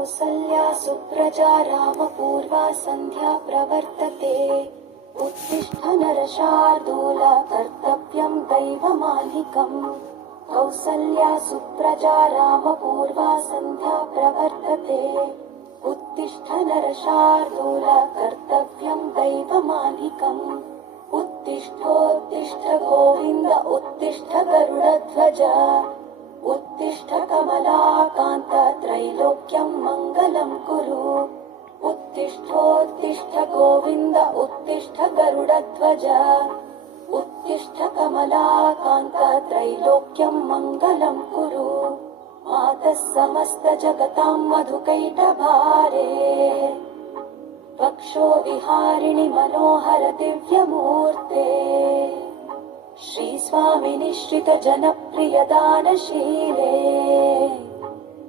कौसल्या सुप्रजा रामपूर्वा सन्ध्या प्रवर्तते। उत्तिष्ठ नरशार्दूल कर्तव्यं दैवमालिकम्। कौसल्या सुप्रजा रामपूर्वा सन्ध्या प्रवर्तते। उत्तिष्ठ नरशार्दूल कर्तव्यं दैवमालिकम्। उत्तिष्ठोत्तिष्ठ गोविन्द उत्तिष्ठ गरुडध्वज। उत्तिष्ठ कमलाकान्त त्रैलोक्यं मङ्गलं कुरु। उत्तिष्ठोत्तिष्ठ गोविन्द उत्तिष्ठ गरुडध्वज। उत्तिष्ठ कमलाकान्त त्रैलोक्यं मङ्गलं कुरु। मातः समस्त जगतां मधुकैटभारे। वक्षो विहारिणि मनोहर दिव्यमूर्ते। श्रीस्वामि निश्चित जनप्रिय दानशीले।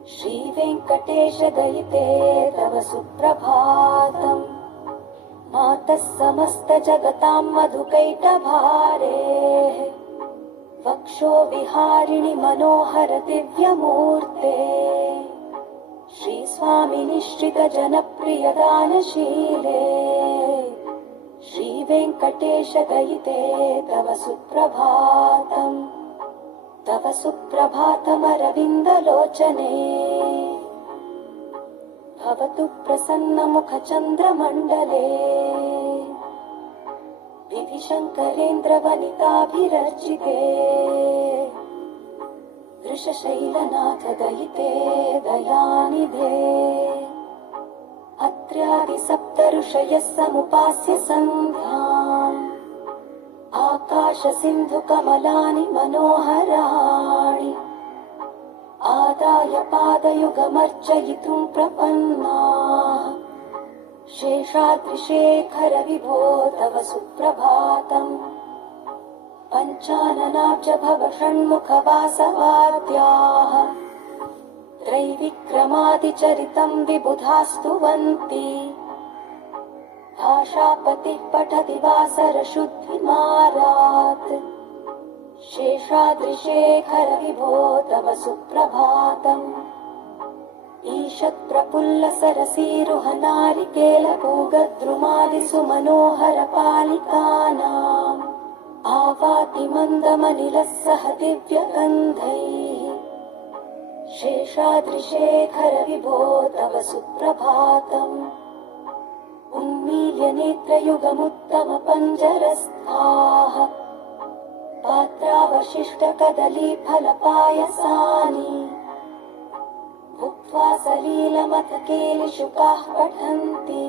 श्रीवेङ्कटेश दयिते तव सुप्रभातम्। मातः समस्त जगतां मधुकैटभारे। वक्षो विहारिणि मनोहर दिव्यमूर्ते। श्रीस्वामि निश्चित जनप्रिय दानशीले। श्रीवेङ्कटेश दयिते तव सुप्रभातम्। तव सुप्रभातमरविन्दलोचने। भवतु प्रसन्नमुखचन्द्रमण्डले। विधिशङ्करेन्द्रवनिताभिरर्चिते। वृषशैलनाथ दयिते दयानिधे। अत्र्यादिसप्त ऋषयः समुपास्य सन्ध्याम्। आकाश सिन्धु कमलानि मनोहराणि। आदाय पादयुगमर्चयितुं प्रपन्नाः। शेषाद्रिशेखर विभो तव सुप्रभातम्। पञ्चाननाब्ज भव षण्मुखवासवाद्याः। त्रैविक्रमादिचरितं विबुधास्तुवन्ति। भाषापतिः पठति वासरशुद्धिमारात्। शेषाद्रिशेखर विभो तव सुप्रभातम्। ईषत्प्रफुल्ल सरसीरुहनारिकेलपूगद्रुमादिषु मनोहर पालिकानाम्। आवाति मन्दमनिलः सह दिव्यगन्धैः। शेषाद्रिशेखर विभो तव सुप्रभातम्। उन्मील्य नेत्रयुगमुत्तमपञ्जरस्थाः। पात्रावशिष्टकदलीफलपायसानि। भुक्त्वा सलीलमथ केलिशुकाः पठन्ति।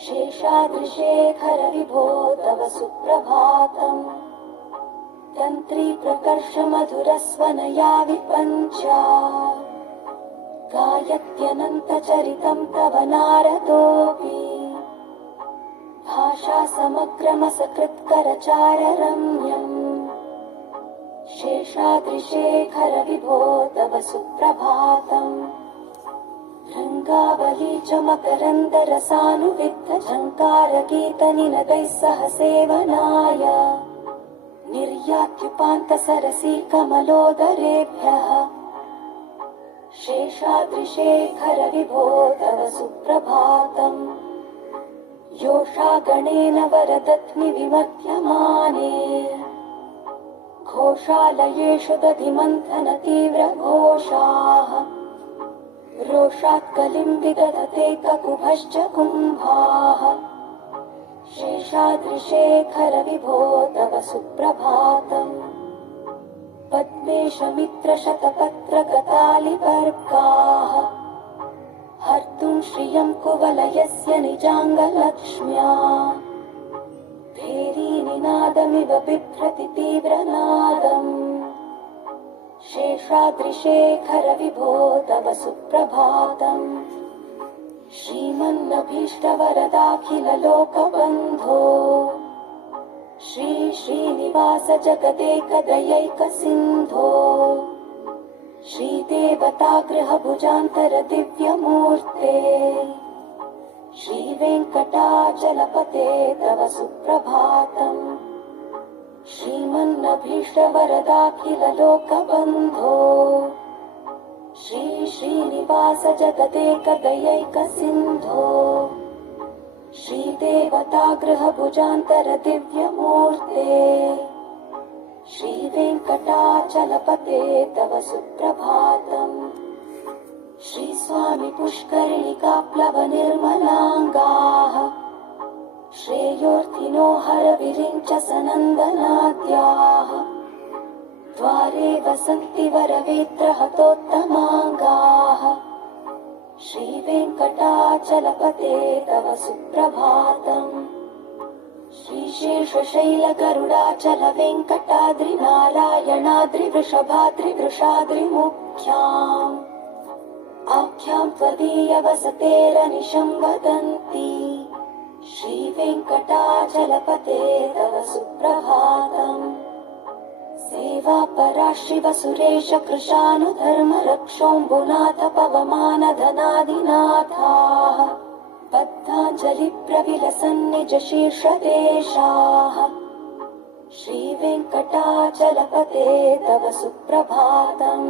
शेषाद्रिशेखर विभो तव सुप्रभातम्। तन्त्री प्रकर्ष मधुरस्वनया विपञ्चा। गायत्यनन्तचरितं तव नारदोऽपि। भाषा समग्रमसकृत्करचाररम्यम्। शेषाद्रिशेखर विभो तव सुप्रभातम्। भृङ्गावली च मकरन्दरसानुविद्ध झङ्कारगीतनिनदैः सह सेवनाय। निर्यात्युपान्तसरसी कमलोदरेभ्यः। शेषाद्रिशेखर विभो तव सुप्रभातम्। योषा गणेन वरदध्नि विमध्यमाने। घोषालयेषु दधिमन्थन तीव्रघोषाः। रोषात् कलिं विदधते ककुभश्च कुम्भाः। शेषाद्रिशेखर विभो तव सुप्रभातम्। पद्मेशमित्रशतपत्रगतालिपर्गाः। हर्तुं श्रियं कुवलयस्य निजाङ्गलक्ष्म्या। भेरीनिनादमिव बिभ्रति तीव्रनादम्। शेषाद्रिशेखर विभो तव सुप्रभातम्। श्रीमन्नभीष्टवरदाखिललोकबन्धो। श्री श्रीनिवास जगदेकदयैकसिन्धो। श्रीदेवतागृहभुजान्तर दिव्यमूर्ते। श्रीवेङ्कटाचलपते तव सुप्रभातम्। श्रीमन्नभीष्टवरदाखिललोकबन्धो। श्री श्रीनिवास जगदेकदयैकसिन्धो श्रीदेवतागृहभुजान्तर दिव्यमूर्ते श्रीवेङ्कटाचलपते तव सुप्रभातम्। श्रीस्वामि पुष्करिणिकाप्लवनिर्मलाङ्गाः श्रेयोर्थिनो हरविरिञ्च सनन्दनाद्याः द्वारे वसन्ति वरवेत्रहतोत्तमाङ्गाः श्रीवेङ्कटाचलपते तव सुप्रभातम्। श्रीशेषशैलगरुडाचल वेङ्कटाद्रिनारायणाद्रिवृषभाद्रिवृषाद्रिमुख्याम् आख्यां त्वदीयवसतेरनिशं वदन्ति श्रीवेङ्कटाचलपते तव सुप्रभातम्। सेवापरा शिवसुरेश कृशानुधर्मरक्षोऽम्बुनाथ पवमानधनादिनाथाः बद्धाञ्जलिप्रविलसन्निजशीर्षदेशाः श्रीवेङ्कटाचलपते तव सुप्रभातम्।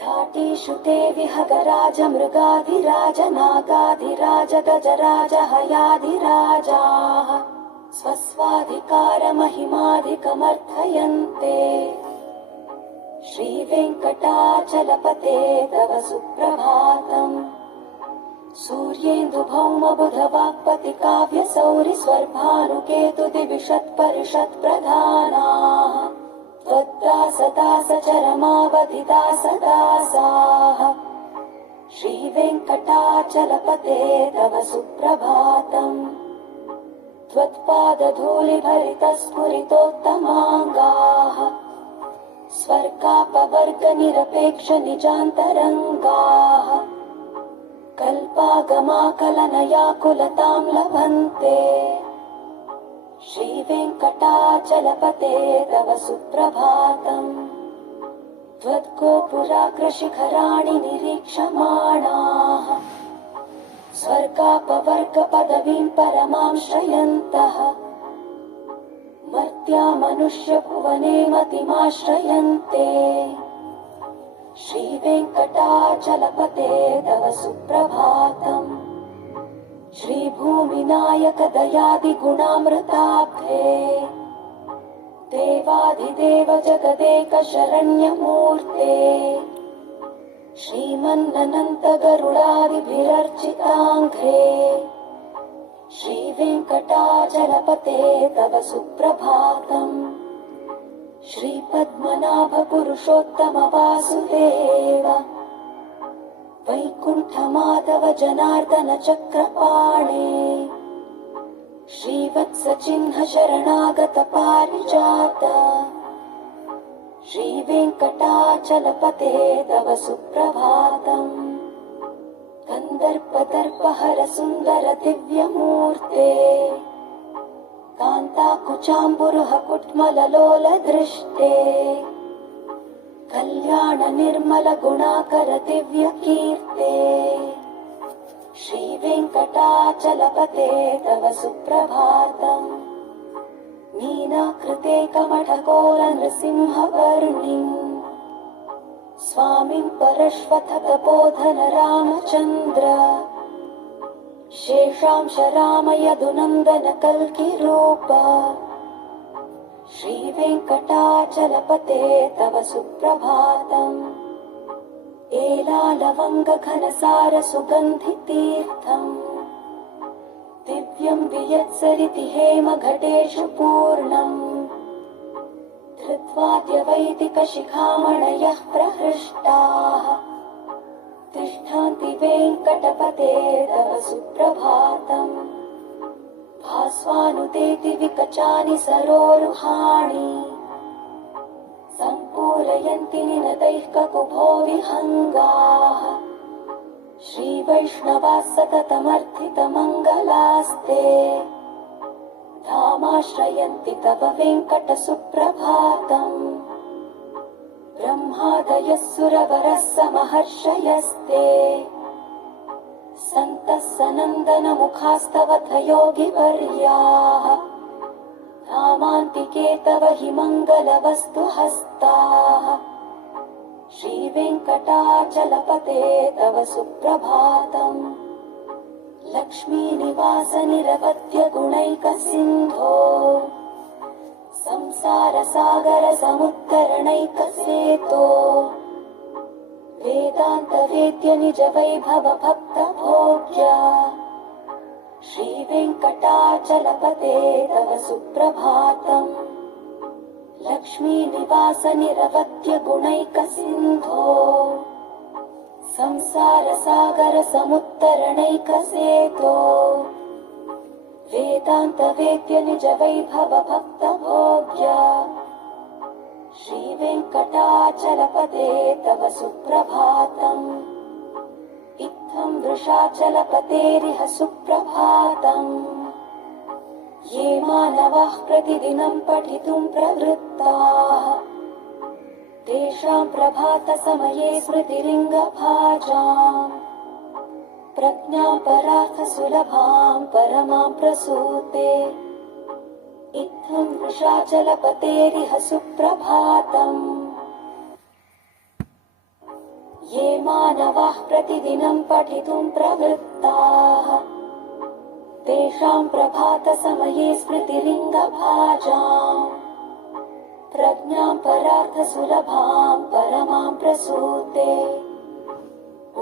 धाटीषु ते विहगराज मृगाधिराज नागाधिराज गजराज हयाधिराजाः स्वस्वाधिकारमहिमाधिकमर्थयन्ते श्रीवेङ्कटाचलपते तव सुप्रभातम्। सूर्येन्दुभौमबुधवाक्पतिकाव्यसौरिस्वर्भानुकेतुदिविषत्परिषत्प्रधानाः त्वद्दासदासचरमावधिदासदासाः श्रीवेङ्कटाचलपते तव सुप्रभातम्। त्वत्पादधूलिभरितस्फुरितोत्तमाङ्गाः स्वर्गापवर्गनिरपेक्ष निजान्तरङ्गाः कल्पागमाकलनयाकुलतां लभन्ते श्रीवेङ्कटाचलपते तव सुप्रभातम्। त्वद्गोपुराग्रशिखराणि निरीक्षमाणाः स्वर्गापवर्गपदवीं परमां श्रयन्तः मर्त्या मनुष्यभुवने मतिमाश्रयन्ते श्रीवेङ्कटाचलपते तव सुप्रभातम्। श्रीभूमिनायक दयादिगुणामृताब्धे देवाधिदेव जगदेक शरण्यमूर्ते श्रीमन्ननन्त गरुडादिभिरर्चिताङ्घ्रे श्रीवेङ्कटाचलपते तव सुप्रभातम्। श्रीपद्मनाभ पुरुषोत्तम वासुदेव वैकुण्ठमाधव जनार्दन चक्रपाणे श्रीवत्सचिह्न शरणागत पारिजात श्रीवेङ्कटाचलपते तव सुप्रभातम्। कन्दर्पदर्पहर सुन्दर दिव्यमूर्ते कान्ताकुचाम्बुरुह कुट्मललोल दृष्टे कल्याण निर्मल गुणाकर दिव्य कीर्ते श्रीवेङ्कटाचलपते तव सुप्रभातम्। मीनाकृते कमठकोल नृसिंहवर्णिम् स्वामिं परश्वथ तपोधन रामचन्द्र शेषांश राम यदुनन्दन कल्किरूप श्रीवेङ्कटाचलपते तव सुप्रभातम्। एलालवङ्ग घनसार सुगन्धितीर्थम् दिव्यं वियत्सरिति हेम घटेषु पूर्णम् धृत्वाद्यवैदिक शिखामणयः प्रहृष्टाः तिष्ठन्ति वेङ्कटपते तव सुप्रभातम्। भास्वानुदेति विकचानि सरोरुहाणि सम्पूरयन्ति निनदैः ककुभो विहङ्गाः श्रीवैष्णवाः सततमर्थितमङ्गलास्ते धामाश्रयन्ति तव वेङ्कट सुप्रभातम्। ब्रह्मादयः सुरवरः समहर्षयस्ते सन्तः सनन्दन मुखास्तव योगिवर्याः धामान्तिके तव हि मङ्गलवस्तु हस्ताः श्रीवेङ्कटाचलपते श्रीवेङ्कटाचलपते तव सुप्रभातम्। लक्ष्मीनिवास निरवध्य गुणैकसिन्धो संसारसागर समुत्तरणैकसेतो वेदान्तवेद्य निज वैभव भक्तभोग्य श्रीवेङ्कटाचलपते तव सुप्रभातम्। लक्ष्मीनिवास निरवध्य गुणैकसिन्धो संसारसागर समुत्तरणैकसेतो वेदान्तवेद्य निज वैभव भक्तभोग्य श्रीवेङ्कटाचलपते तव सुप्रभातम्। इत्थं वृषाचलपतेरिह सुप्रभातम्। ये मानवाः प्रतिदिनं पठितुं प्रवृत्ताः तेषां प्रभातसमये स्मृतिलिङ्गभाजाम् प्रज्ञां परार्थसुलभां परमां प्रसूते। इत्थं वृषाचलपतेरिह सुप्रभातम्। ये मानवाः प्रतिदिनं पठितुं प्रवृत्ताः तेषां प्रभातसमये स्मृतिलिङ्गभाजाम् प्रज्ञां परार्थसुलभां परमां प्रसूते। ॐ